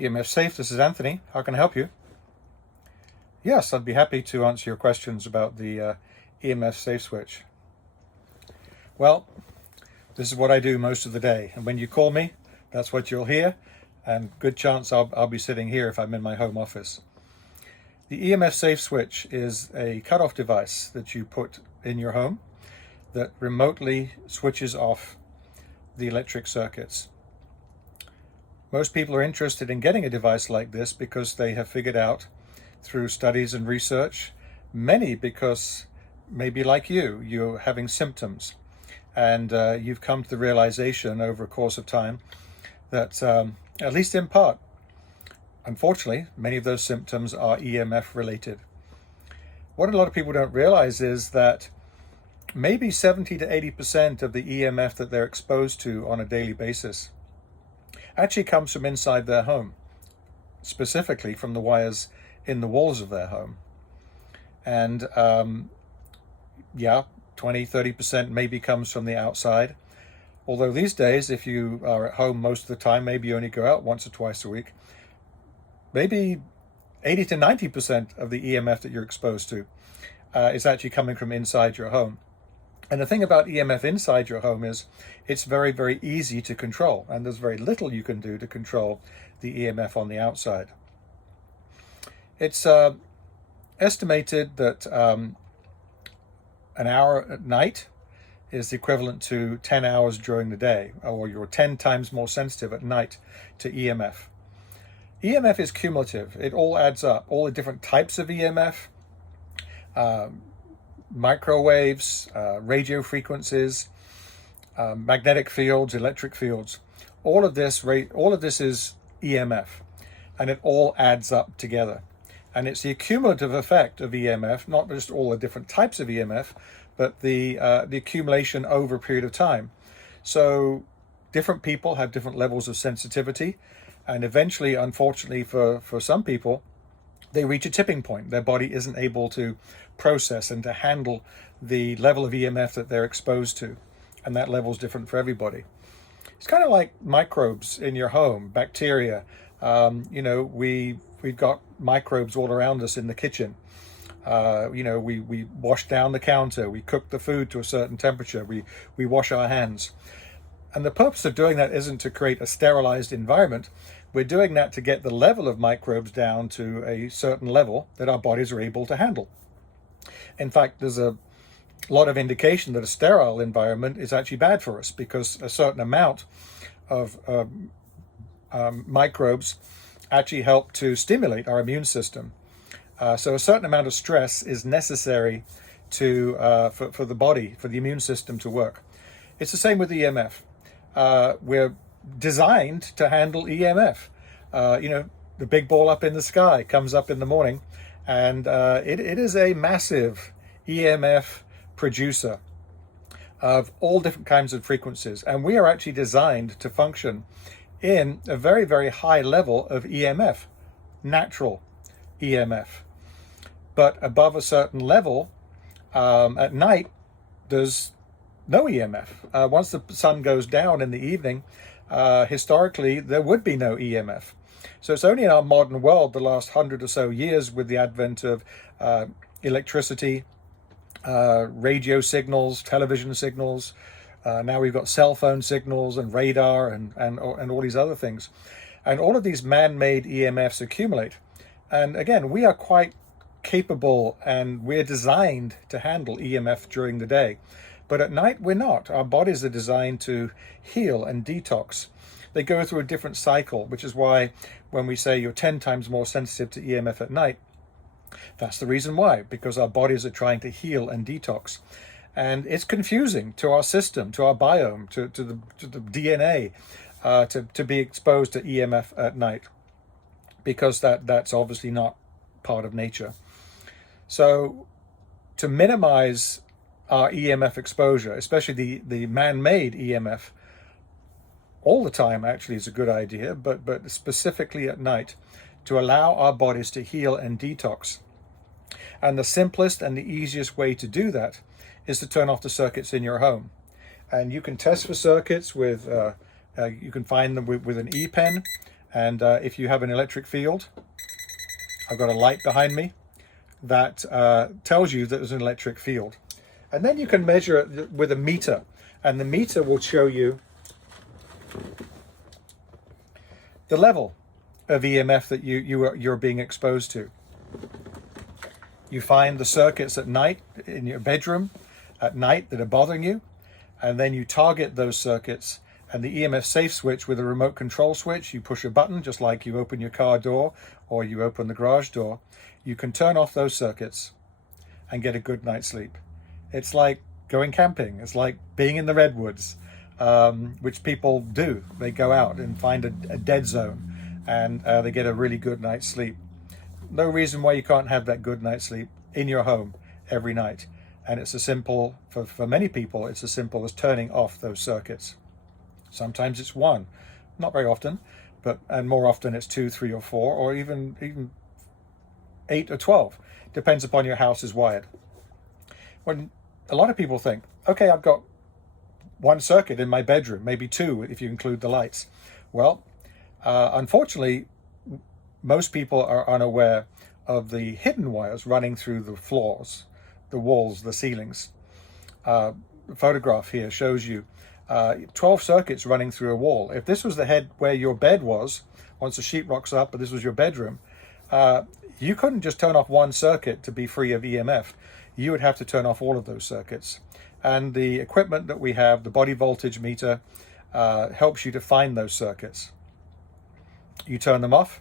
EMFSafe, this is Anthony. How can I help you? Yes, I'd be happy to answer your questions about the EMFSafe switch. Well, this is what I do most of the day, and when you call me, that's what you'll hear, and good chance I'll be sitting here if I'm in my home office. The EMFSafe switch is a cutoff device that you put in your home that remotely switches off the electric circuits. Most people are interested in getting a device like this because they have figured out through studies and research, many because maybe like you're having symptoms, and you've come to the realization over a course of time that, at least in part, unfortunately, many of those symptoms are EMF related. What a lot of people don't realize is that maybe 70 to 80% of the EMF that they're exposed to on a daily basis actually comes from inside their home, specifically from the wires in the walls of their home. And 20-30% maybe comes from the outside. Although these days, if you are at home most of the time, maybe you only go out once or twice a week, maybe 80 to 90% of the EMF that you're exposed to is actually coming from inside your home. And the thing about EMF inside your home is it's very, very easy to control, and there's very little you can do to control the EMF on the outside. It's estimated that an hour at night is equivalent to 10 hours during the day, or you're 10 times more sensitive at night to EMF. EMF is cumulative. It all adds up. All the different types of EMF, microwaves, radio frequencies, magnetic fields, electric fields. All of this is EMF, and it all adds up together. And it's the accumulative effect of EMF, not just all the different types of EMF, but the accumulation over a period of time. So different people have different levels of sensitivity, and eventually, unfortunately for some people, they reach a tipping point. Their body isn't able to process and to handle the level of EMF that they're exposed to. And that level is different for everybody. It's kind of like microbes in your home, bacteria. We've got microbes all around us in the kitchen. We wash down the counter, we cook the food to a certain temperature, we wash our hands. And the purpose of doing that isn't to create a sterilized environment. We're doing that to get the level of microbes down to a certain level that our bodies are able to handle. In fact, there's a lot of indication that a sterile environment is actually bad for us because a certain amount of microbes actually help to stimulate our immune system. So a certain amount of stress is necessary for the body, for the immune system to work. It's the same with EMF. We're designed to handle EMF. The big ball up in the sky comes up in the morning, and it is a massive EMF producer of all different kinds of frequencies. And we are actually designed to function in a very, very high level of EMF, natural EMF. But above a certain level, at night, there's no EMF. Once the sun goes down in the evening, historically, there would be no EMF. So it's only in our modern world, the last 100 or so years, with the advent of electricity, radio signals, television signals, now we've got cell phone signals and radar and all these other things. And all of these man-made EMFs accumulate. And again, we are quite capable and we're designed to handle EMF during the day. But at night, we're not. Our bodies are designed to heal and detox. They go through a different cycle, which is why when we say you're 10 times more sensitive to EMF at night, that's the reason why, because our bodies are trying to heal and detox. And it's confusing to our system, to our biome, to the DNA, to be exposed to EMF at night, because that's obviously not part of nature. So to minimize our EMF exposure, especially the man-made EMF, all the time actually is a good idea, but specifically at night, to allow our bodies to heal and detox. And the simplest and the easiest way to do that is to turn off the circuits in your home. And you can test for circuits with, you can find them with an E-pen, And if you have an electric field, I've got a light behind me that tells you that there's an electric field. And then you can measure it with a meter, and the meter will show you the level of EMF that you're being exposed to. You find the circuits at night in your bedroom at night that are bothering you, and then you target those circuits, and the EMFSafe switch with a remote control switch, you push a button just like you open your car door or you open the garage door. You can turn off those circuits and get a good night's sleep. It's like going camping. It's like being in the redwoods, which people do. They go out and find a dead zone, and they get a really good night's sleep. No reason why you can't have that good night's sleep in your home every night. And it's as simple, for many people, it's as simple as turning off those circuits. Sometimes it's one, not very often, and more often it's 2, 3, or 4, or even 8 or 12. Depends upon your house is wired. When a lot of people think, okay, I've got one circuit in my bedroom, maybe 2 if you include the lights. Well, unfortunately, most people are unaware of the hidden wires running through the floors, the walls, the ceilings. The photograph here shows you 12 circuits running through a wall. If this was the head where your bed was, once the sheetrock's up, but this was your bedroom, you couldn't just turn off one circuit to be free of EMF. You would have to turn off all of those circuits. And the equipment that we have, the body voltage meter, helps you to find those circuits. You turn them off,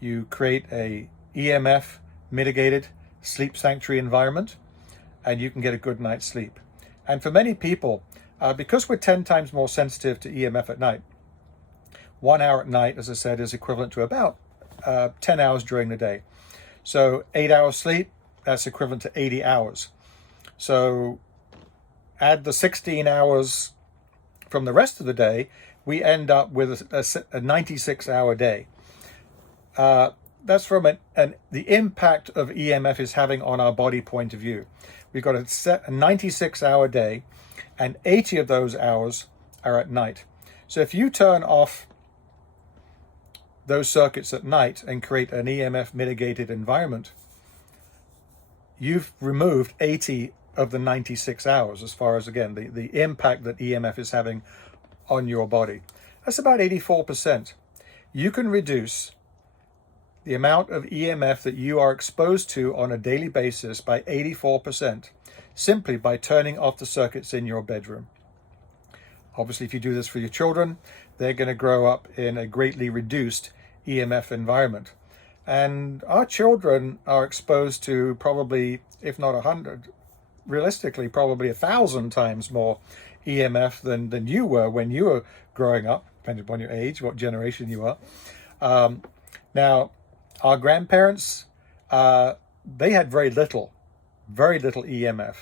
you create a EMF mitigated sleep sanctuary environment, and you can get a good night's sleep. And for many people, because we're 10 times more sensitive to EMF at night, 1 hour at night, as I said, is equivalent to about 10 hours during the day. So 8 hours sleep, that's equivalent to 80 hours. So add the 16 hours from the rest of the day, we end up with a 96-hour day. That's from the impact of EMF is having on our body point of view. We've got a 96-hour day, and 80 of those hours are at night. So if you turn off those circuits at night and create an EMF mitigated environment, you've removed 80 of the 96 hours as far as, again, the impact that EMF is having on your body. That's about 84%. You can reduce the amount of EMF that you are exposed to on a daily basis by 84% simply by turning off the circuits in your bedroom. Obviously, if you do this for your children, they're going to grow up in a greatly reduced EMF environment. And our children are exposed to probably, if not 100, realistically, probably 1,000 times more EMF than you were when you were growing up, depending upon your age, what generation you are. Now, our grandparents, they had very little EMF.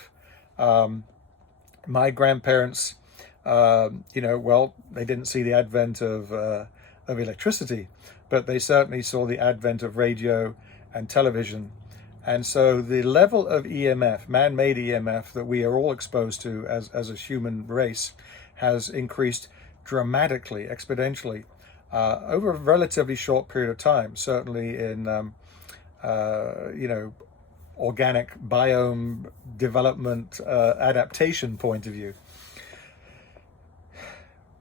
My grandparents, they didn't see the advent of electricity, but they certainly saw the advent of radio and television. And so the level of EMF, man-made EMF, that we are all exposed to as a human race has increased dramatically, exponentially, over a relatively short period of time, certainly in, organic biome development adaptation point of view.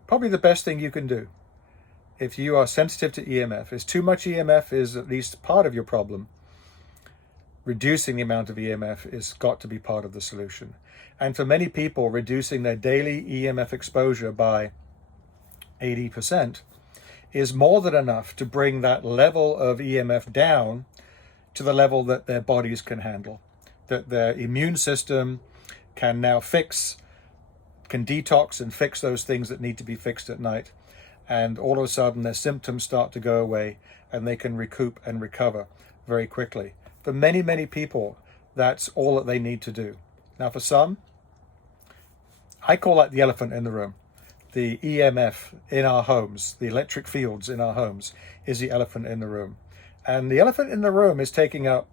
Probably the best thing you can do if you are sensitive to EMF is too much EMF is at least part of your problem. Reducing the amount of EMF is got to be part of the solution. And for many people, reducing their daily EMF exposure by 80% is more than enough to bring that level of EMF down to the level that their bodies can handle, that their immune system can now can detox and fix those things that need to be fixed at night. And all of a sudden their symptoms start to go away and they can recoup and recover very quickly. For many, many people, that's all that they need to do. Now for some, I call that the elephant in the room. The EMF in our homes, the electric fields in our homes, is the elephant in the room. And the elephant in the room is taking up,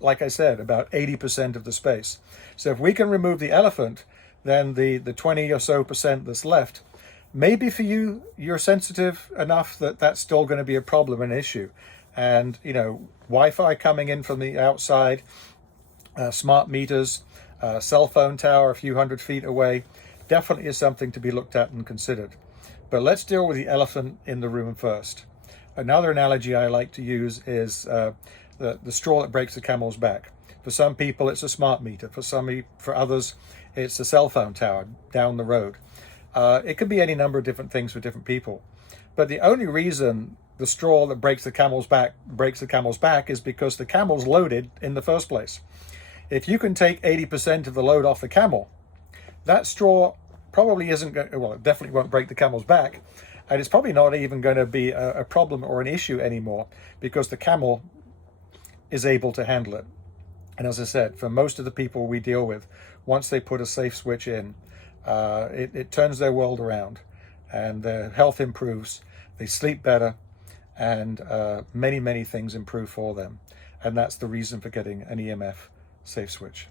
like I said, about 80% of the space. So if we can remove the elephant, then the 20 or so percent that's left Maybe for you, you're sensitive enough that that's still going to be a problem, an issue. And, Wi-Fi coming in from the outside, smart meters, cell phone tower a few hundred feet away, definitely is something to be looked at and considered. But let's deal with the elephant in the room first. Another analogy I like to use is the straw that breaks the camel's back. For some people, it's a smart meter. For others, it's a cell phone tower down the road. It could be any number of different things for different people. But the only reason the straw that breaks the camel's back is because the camel's loaded in the first place. If you can take 80% of the load off the camel, that straw probably isn't going to, well, it definitely won't break the camel's back, and it's probably not even going to be a problem or an issue anymore because the camel is able to handle it. And as I said, for most of the people we deal with, once they put a safe switch in, it turns their world around and their health improves, they sleep better, and many, many things improve for them. And that's the reason for getting an EMF safe switch.